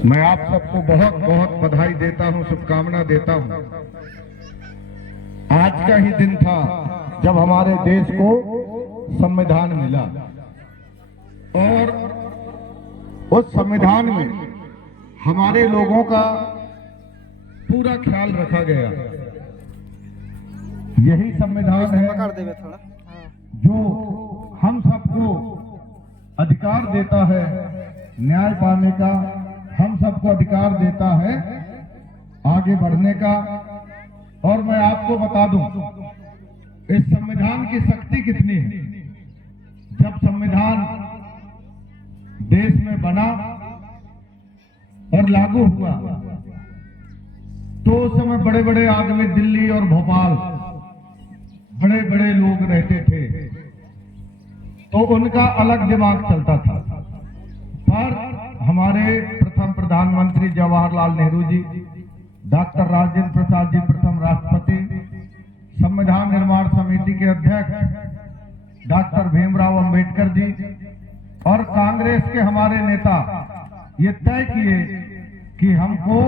मैं आप सबको बहुत बहुत बधाई देता हूं, शुभकामना देता हूं। आज का ही दिन था जब हमारे देश को संविधान मिला और उस संविधान में हमारे लोगों का पूरा ख्याल रखा गया। यही संविधान है जो हम सबको अधिकार देता है न्याय पाने का, हम सबको अधिकार देता है आगे बढ़ने का। और मैं आपको बता दूं इस संविधान की शक्ति कितनी है। जब संविधान देश में बना और लागू हुआ तो उस समय बड़े बड़े आदमी दिल्ली और भोपाल बड़े बड़े लोग रहते थे, तो उनका अलग दिमाग चलता था। पर हमारे प्रथम प्रधानमंत्री जवाहरलाल नेहरू जी, डॉक्टर राजेंद्र प्रसाद जी प्रथम राष्ट्रपति, संविधान निर्माण समिति के अध्यक्ष डॉक्टर भीमराव अंबेडकर जी और कांग्रेस के हमारे नेता ये तय किए कि हमको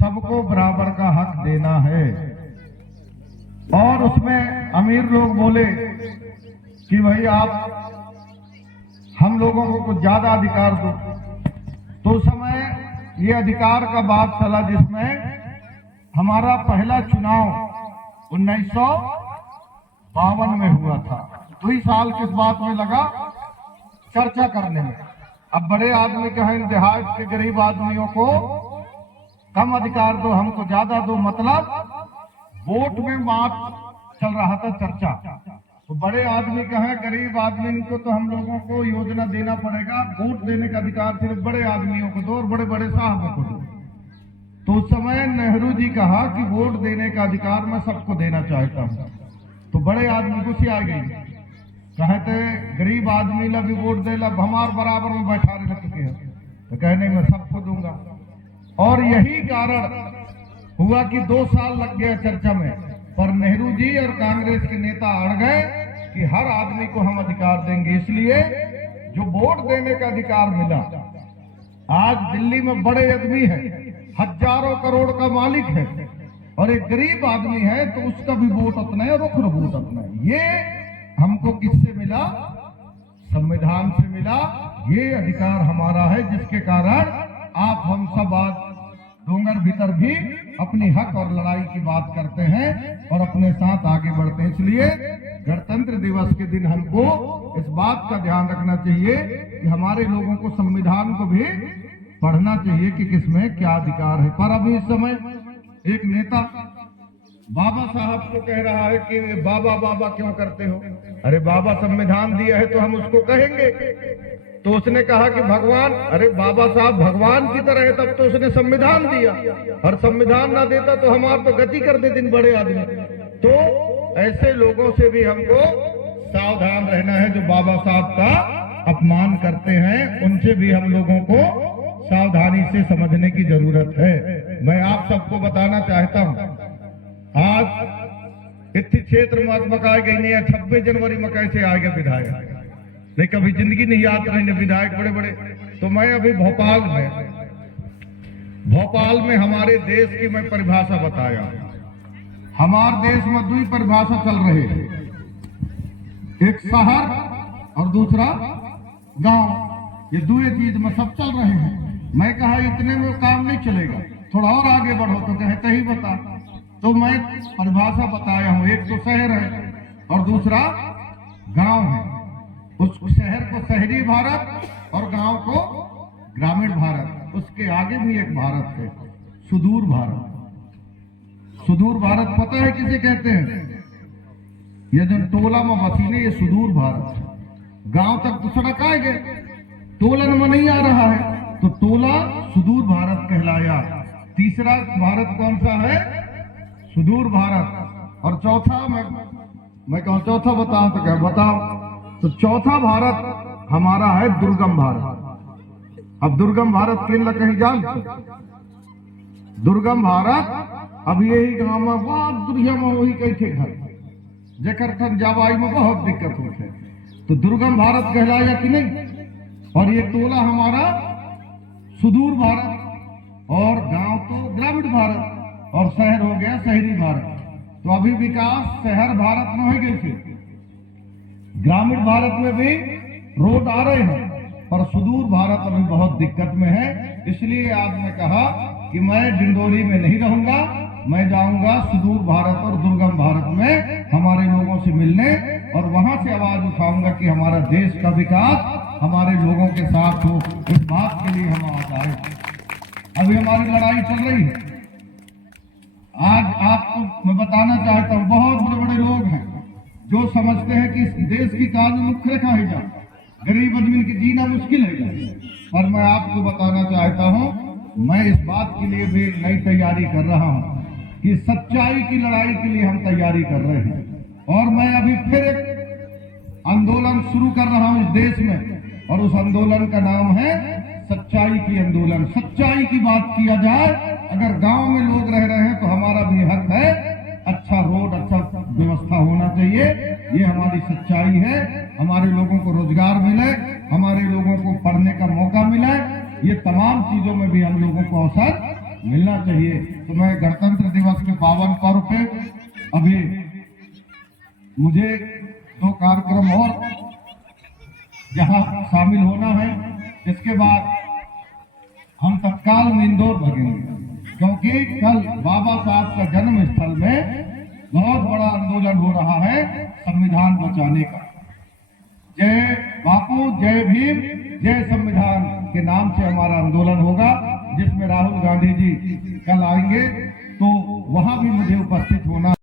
सबको बराबर का हक देना है। और उसमें अमीर लोग बोले कि भाई आप हम लोगों को कुछ ज्यादा अधिकार दो। तो उस समय ये अधिकार का बात चला जिसमें हमारा पहला चुनाव 1952 में हुआ था। 2 साल किस बात में लगा? चर्चा करने में। अब बड़े आदमी कहें देहात के गरीब आदमियों को कम अधिकार दो, हमको ज्यादा दो, मतलब वोट में बात चल रहा था चर्चा। तो बड़े आदमी कहें गरीब आदमी को तो हम लोगों को योजना देना पड़ेगा, वोट देने का अधिकार सिर्फ बड़े आदमियों को दो और बड़े बड़े साहबों को दो। तो उस समय नेहरू जी कहा कि वोट देने का अधिकार मैं सबको देना चाहता हूं। तो बड़े आदमी गुस्से आ गई, कहते गरीब आदमी ला भी वोट दे, लब हमार बराबर में बैठा रहे चुके हैं। तो कहने मैं सबको दूंगा। और यही कारण हुआ कि 2 साल लग गया चर्चा में, पर नेहरू जी और कांग्रेस के नेता अड़ गए कि हर आदमी को हम अधिकार देंगे। इसलिए जो वोट देने का अधिकार मिला, आज दिल्ली में बड़े आदमी है, हजारों करोड़ का मालिक है, और एक गरीब आदमी है तो उसका भी वोट अपना है, रुख वोट अपना है। ये हमको किससे मिला? संविधान से मिला। ये अधिकार हमारा है जिसके कारण आप हम सब आज डोंगर भीतर भी अपनी हक और लड़ाई की बात करते हैं और अपने साथ आगे बढ़ते हैं। इसलिए गणतंत्र दिवस के दिन हमको इस बात का ध्यान रखना चाहिए कि हमारे लोगों को संविधान को भी पढ़ना चाहिए कि किसमें क्या अधिकार है। पर अभी इस समय एक नेता बाबा साहब को कह रहा है कि बाबा बाबा क्यों करते हो? अरे बाबा संविधान दिया है तो हम उसको कहेंगे। तो उसने कहा कि भगवान, अरे बाबा साहब भगवान की तरह है, तब तो उसने संविधान दिया, और संविधान ना देता तो हमारे तो गति कर देते बड़े आदमी। तो ऐसे लोगों से भी हमको सावधान रहना है जो बाबा साहब का अपमान करते हैं, उनसे भी हम लोगों को सावधानी से समझने की जरूरत है। मैं आप सबको बताना चाहता हूं, आज इतने क्षेत्र में मकाए गई नहीं है। 26 जनवरी में कैसे आ गया विधायक? नहीं, कभी जिंदगी नहीं याद रहे विधायक बड़े बड़े। तो मैं अभी भोपाल में हमारे देश की मैं परिभाषा बताया। हमारे देश में 2 परिभाषा चल रही है, एक शहर और दूसरा गांव। ये 2 चीज में सब चल रहे हैं। मैं कहा इतने में काम नहीं चलेगा, थोड़ा और आगे बढ़ो। तो कहते ही बता। तो मैं परिभाषा बताया हूं, एक तो शहर है और दूसरा गांव है। उस शहर को शहरी भारत और गांव को ग्रामीण भारत। उसके आगे भी एक भारत है, सुदूर भारत। सुदूर भारत पता है किसे कहते हैं? ये जो टोला में बसीने, ये सुदूर भारत। गांव तक तो सड़क आ गए, टोलन में नहीं आ रहा है, तो टोला सुदूर भारत कहलाया। तीसरा भारत कौन सा है? सुदूर भारत। और चौथा मैं कहूं चौथा बताऊं तो क्या बताओ? तो चौथा भारत हमारा है दुर्गम भारत। अब दुर्गम भारत केन ला कहीं जान? दुर्गम भारत अब यही गांव में बहुत दुनिया में वही कैसे घर जेकर ठन जावाई में बहुत दिक्कत होती है। तो दुर्गम भारत कहलाया कि नहीं? और ये टोला हमारा सुदूर भारत, और गांव तो ग्रामीण भारत, और शहर हो गया शहरी भारत। तो अभी विकास शहर भारत में हो गई थी, ग्रामीण भारत में भी रोड आ रहे हैं, पर सुदूर भारत अभी बहुत दिक्कत में है। इसलिए आज मैं कहा कि मैं डिंडोरी में नहीं रहूंगा, मैं जाऊंगा सुदूर भारत और दुर्गम भारत में हमारे लोगों से मिलने, और वहां से आवाज उठाऊंगा कि हमारा देश का विकास हमारे लोगों के साथ हो। इस बात के लिए हम आज आए। अभी हमारी लड़ाई चल रही है। आज आपको मैं बताना चाहता हूं, बहुत बड़े बड़े लोग हैं जो समझते हैं कि इस देश की कानून मुख्य रेखा है, जा गरीब आदमी की जीना मुश्किल है। पर मैं आपको बताना चाहता हूं, मैं इस बात के लिए भी नई तैयारी कर रहा हूं कि सच्चाई की लड़ाई के लिए हम तैयारी कर रहे हैं। और मैं अभी फिर एक आंदोलन शुरू कर रहा हूं इस देश में, और उस आंदोलन का नाम है सच्चाई की आंदोलन। सच्चाई की बात किया जाए, अगर गांव में लोग रह रहे हैं तो हमारा भी हक है, अच्छा रोड, अच्छा व्यवस्था होना चाहिए। ये हमारी सच्चाई है। हमारे लोगों को रोजगार मिले, हमारे लोगों को पढ़ने का मौका मिले, ये तमाम चीजों में भी हम लोगों को अवसर मिलना चाहिए। तो मैं गणतंत्र दिवस के पावन पर्व पे अभी मुझे 2 कार्यक्रम और जहां शामिल होना है, इसके बाद हम तत्काल में इंदौर भागेंगे, क्योंकि कल बाबा साहब का जन्म स्थल में बहुत बड़ा आंदोलन हो रहा है संविधान बचाने का। जय बापू, जय भीम, जय संविधान के नाम से हमारा आंदोलन होगा, जिसमें राहुल गांधी जी कल आएंगे, तो वहां भी मुझे उपस्थित होना